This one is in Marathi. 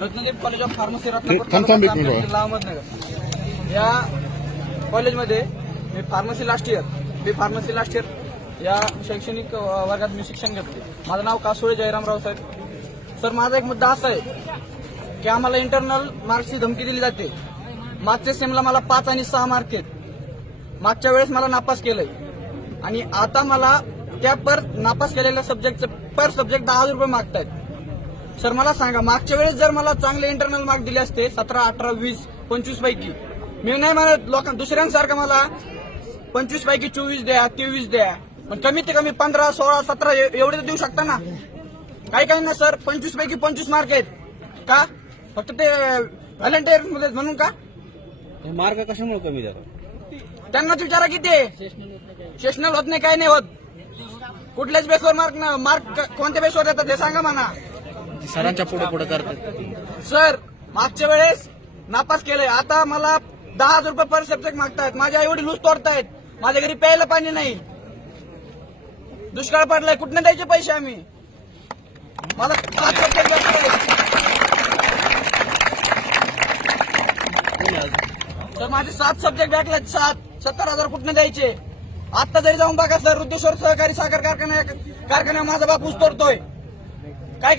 Ratnagiri college of pharmacy Ratnagiri Ahmednagar या कॉलेजमध्ये मी फार्मसी लास्ट इयर या शैक्षणिक वर्गात मी शिक्षण घेतले। माझं नाव कासोळे जयरामराव साहेब। सर, माझा एक मुद्दा असा आहे की आम्हाला इंटरनल मार्क्सची धमकी दिली जाते। मागच्या सेमला मला 5 आणि 6 मार्क आहेत। मागच्या वेळेस मला नापास केलंय आणि आता मला त्या नापास केलेल्या सब्जेक्टचं पर सब्जेक्ट 10,000 रुपये मागतायत। सर, मला सांगा, मागच्या वेळेस जर मला चांगले इंटरनल मार्क दिले असते 17, 18, 20, 25 पैकी, मी नाही म्हणत दुसऱ्यांसारखं मला 25 पैकी 24 द्या, 23 द्या, पण कमीत कमी 15, 16, 17 एवढे देऊ शकता ना। काही ना सर, 25 पैकी 25 मार्क आहेत का? फक्त ते व्हॉलंटिअर मध्ये म्हणून का? मार्क कशामुळे कमी झाला? त्यांनाच विचारा किती सेशनल होत नाही, काही नाही होत। कुठल्याच बेसवर मार्क कोणत्या बेसवर येतात ते सांगा म्हणा। सरांच्या पुढे करतात। सर, मागच्या वेळेस नापास केलंय, आता मला 10,000 रुपये पर सब्जेक्ट मागतायत। माझ्या आई वडील ऊस तोडतायत, माझ्या घरी प्यायला पाणी नाही, दुष्काळ पडलाय, कुठनं द्यायचे पैसे आम्ही? मला 7 सब्जेक्ट सर, माझे 7 सब्जेक्ट बॅकलेत, 70,000 कुठनं द्यायचे? आता जरी जाऊन बघा सर, रुद्रेश्वर सहकारी साखर कारखान्यात माझा बाप ऊस तोडतोय। काय